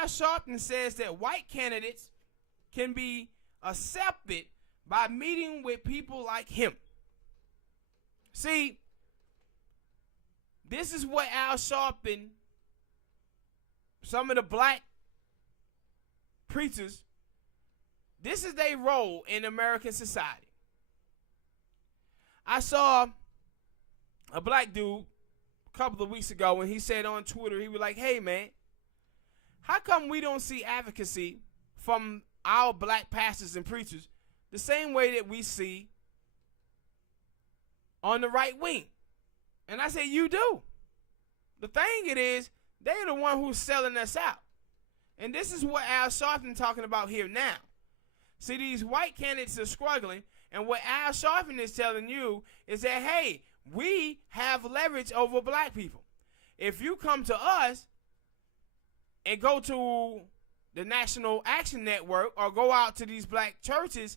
Al Sharpton says that white candidates can be accepted by meeting with people like him. See, this is what Al Sharpton, some of the black preachers, this is their role in American society. I saw a black dude a couple of weeks ago when he said on Twitter, he was like, hey man, how come we don't see advocacy from our black pastors and preachers the same way that we see on the right wing? And I said, you do. The thing it is, they're the one who's selling us out. And this is what Al Sharpton talking about here now. See, these white candidates are struggling, and what Al Sharpton is telling you is that, hey, we have leverage over black people. If you come to us and go to the National Action Network or go out to these black churches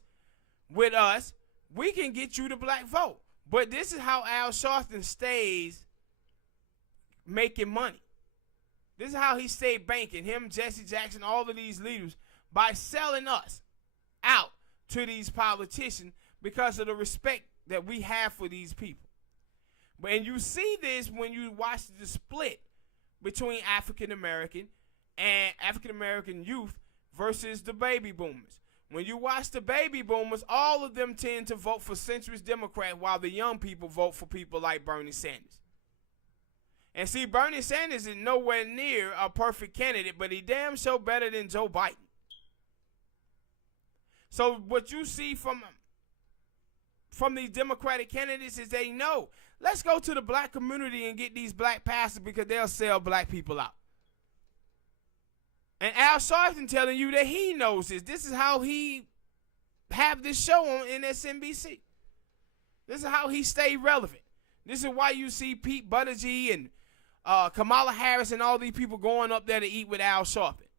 with us, we can get you the black vote. But this is how Al Sharpton stays making money. This is how he stayed banking, him, Jesse Jackson, all of these leaders, by selling us out to these politicians because of the respect that we have for these people. And you see this when you watch the split between African American and African American youth versus the baby boomers. When you watch the baby boomers, all of them tend to vote for centrist Democrat while the young people vote for people like Bernie Sanders. And see, Bernie Sanders is nowhere near a perfect candidate, but he damn sure better than Joe Biden. So what you see from these Democratic candidates is they know, let's go to the black community and get these black pastors because they'll sell black people out. And Al Sharpton telling you that he knows this. This is how he have this show on MSNBC. This is how he stay relevant. This is why you see Pete Buttigieg and Kamala Harris and all these people going up there to eat with Al Sharpton,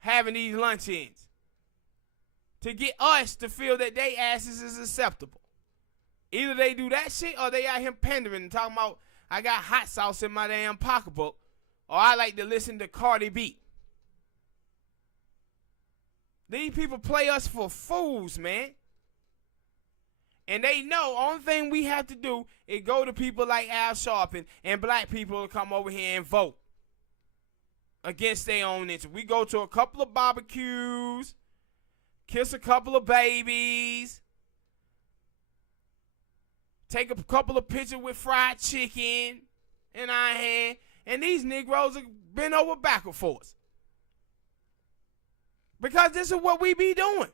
having these lunch-ins to get us to feel that they asses is acceptable. Either they do that shit or they out here pandering and talking about, I got hot sauce in my damn pocketbook, or I like to listen to Cardi B. These people play us for fools, man. And they know only thing we have to do is go to people like Al Sharpton and black people to come over here and vote against their own interest. We go to a couple of barbecues, kiss a couple of babies, take a couple of pictures with fried chicken in our hand, and these Negroes have been over backward for us. Because this is what we be doing.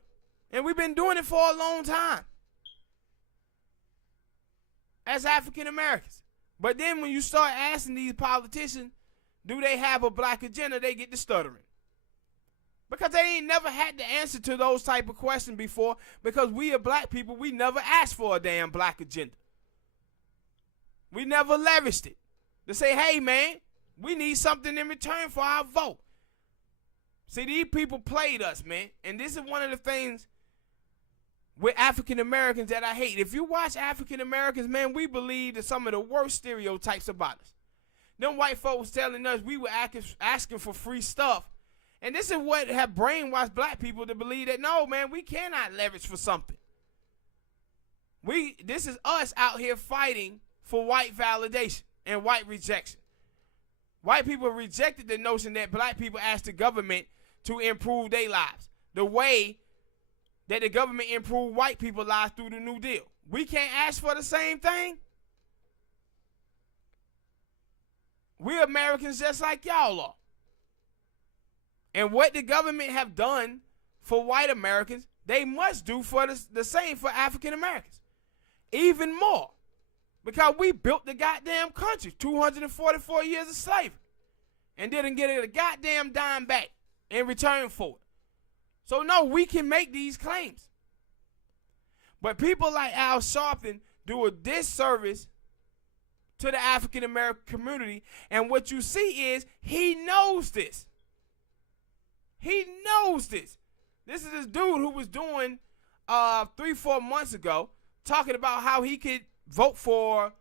And we've been doing it for a long time as African Americans. But then when you start asking these politicians, do they have a black agenda, they get to stuttering. Because they ain't never had the answer to those type of questions before, because we are black people, we never asked for a damn black agenda. We never leveraged it to say, hey man, we need something in return for our vote. See, these people played us, man. And this is one of the things with African Americans that I hate. If you watch African Americans, man, we believe that some of the worst stereotypes about us. Them white folks telling us we were asking for free stuff. And this is what have brainwashed black people to believe that, no, man, we cannot leverage for something. This is us out here fighting for white validation and white rejection. White people rejected the notion that black people asked the government to improve their lives the way that the government improved white people's lives through the New Deal. We can't ask for the same thing. We're Americans just like y'all are. And what the government have done for white Americans, they must do for the same for African Americans. Even more. Because we built the goddamn country, 244 years of slavery, and didn't get a goddamn dime back in return for it. So no, we can make these claims. But people like Al Sharpton do a disservice to the African American community, and what you see is he knows this. He knows this. This is this dude who was doing 3-4 months ago talking about how he could vote for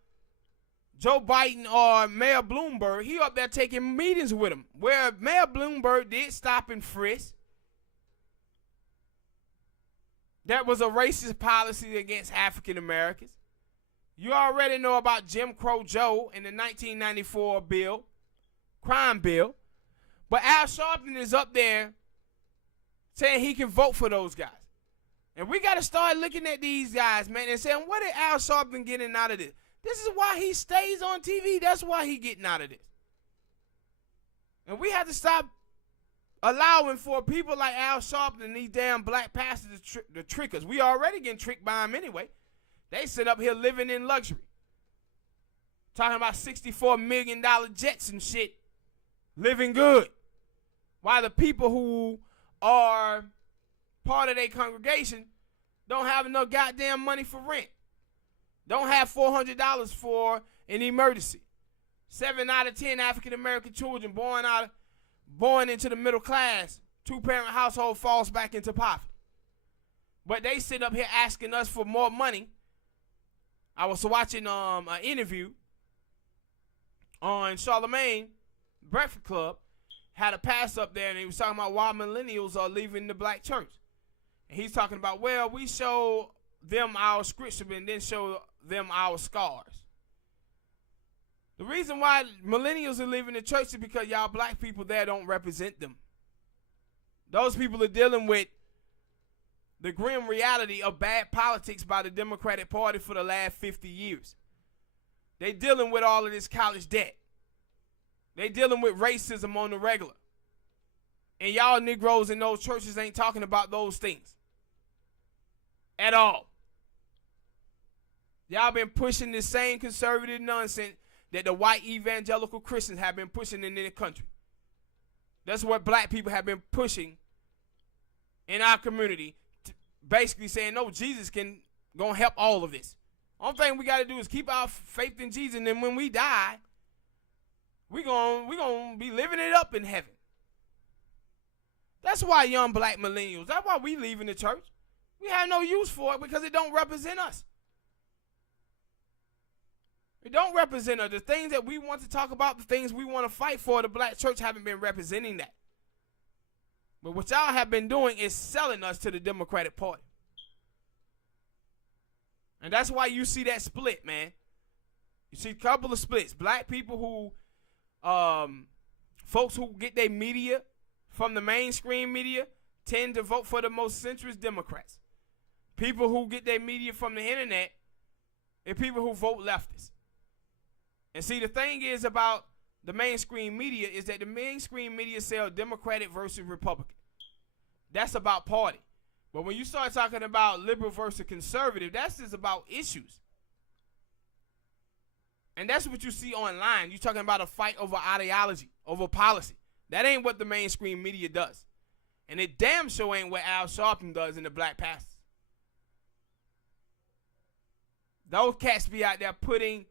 Joe Biden or Mayor Bloomberg, he up there taking meetings with him, where Mayor Bloomberg did stop and frisk. That was a racist policy against African Americans. You already know about Jim Crow Joe in the 1994 crime bill. But Al Sharpton is up there saying he can vote for those guys. And we got to start looking at these guys, man, and saying, what is Al Sharpton getting out of this? This is why he stays on TV. That's why he getting out of this. And we have to stop allowing for people like Al Sharpton and these damn black pastors to trick us. We already getting tricked by them anyway. They sit up here living in luxury. Talking about $64 million jets and shit. Living good. While the people who are part of their congregation don't have enough goddamn money for rent. Don't have $400 for an emergency. 7 out of 10 African American children born into the middle class, 2-parent household falls back into poverty. But they sit up here asking us for more money. I was watching an interview on Charlemagne Breakfast Club, had a pass up there, and he was talking about why millennials are leaving the black church. And he's talking about, well, we show them our scripture and then show them our scars. The reason why millennials are leaving the church is because y'all black people there don't represent them. Those people are dealing with the grim reality of bad politics by the Democratic Party for the last 50 years. They dealing with all of this college debt. They dealing with racism on the regular. And y'all Negroes in those churches ain't talking about those things at all. Y'all been pushing the same conservative nonsense that the white evangelical Christians have been pushing in the country. That's what black people have been pushing in our community, basically saying, no, Jesus can gonna help all of this. Only thing we got to do is keep our faith in Jesus, and then when we die, we gonna be living it up in heaven. That's why young black millennials, that's why we leaving the church. We have no use for it because it don't represent us. It don't represent us. The things that we want to talk about, the things we want to fight for, the black church haven't been representing that. But what y'all have been doing is selling us to the Democratic Party. And that's why you see that split, man. You see a couple of splits. Black people who, folks who get their media from the mainstream media tend to vote for the most centrist Democrats. People who get their media from the internet and people who vote leftist. And see, the thing is about the mainstream media is that the mainstream media sell Democratic versus Republican. That's about party. But when you start talking about liberal versus conservative, that's just about issues. And that's what you see online. You're talking about a fight over ideology, over policy. That ain't what the mainstream media does. And it damn sure ain't what Al Sharpton does in the Black Pastors. Those cats be out there putting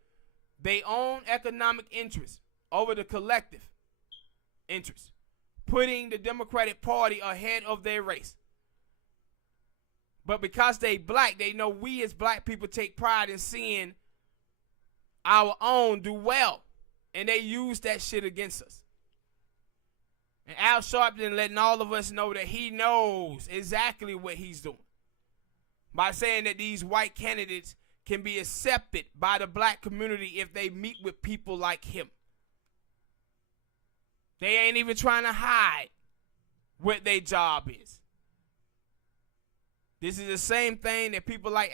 their own economic interests over the collective interests, putting the Democratic Party ahead of their race. But because they black, they know we as black people take pride in seeing our own do well, and they use that shit against us. And Al Sharpton letting all of us know that he knows exactly what he's doing by saying that these white candidates can be accepted by the black community if they meet with people like him. They ain't even trying to hide what their job is. This is the same thing that people like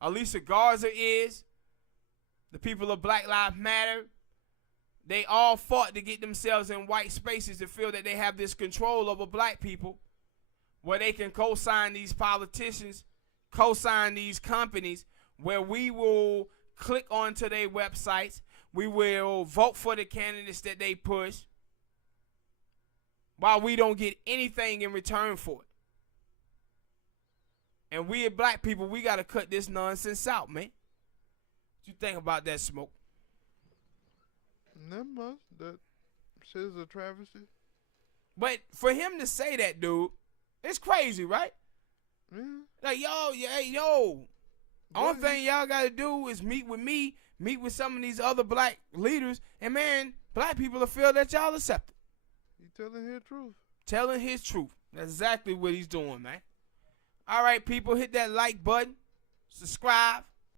Alicia Garza is. The people of Black Lives Matter. They all fought to get themselves in white spaces to feel that they have this control over black people where they can co-sign these politicians, co-sign these companies, where we will click onto their websites. We will vote for the candidates that they push while we don't get anything in return for it. And we as black people, we got to cut this nonsense out, man. What you think about that, Smoke? Not much. That shit is a travesty. But for him to say that, dude, it's crazy, right? Yeah. Like, yo. Only thing y'all got to do is meet with me meet with some of these other black leaders, and man, black people will feel that y'all accept it. He telling his truth. Telling his truth. That's exactly what he's doing, man. All right, people, hit that like button, subscribe,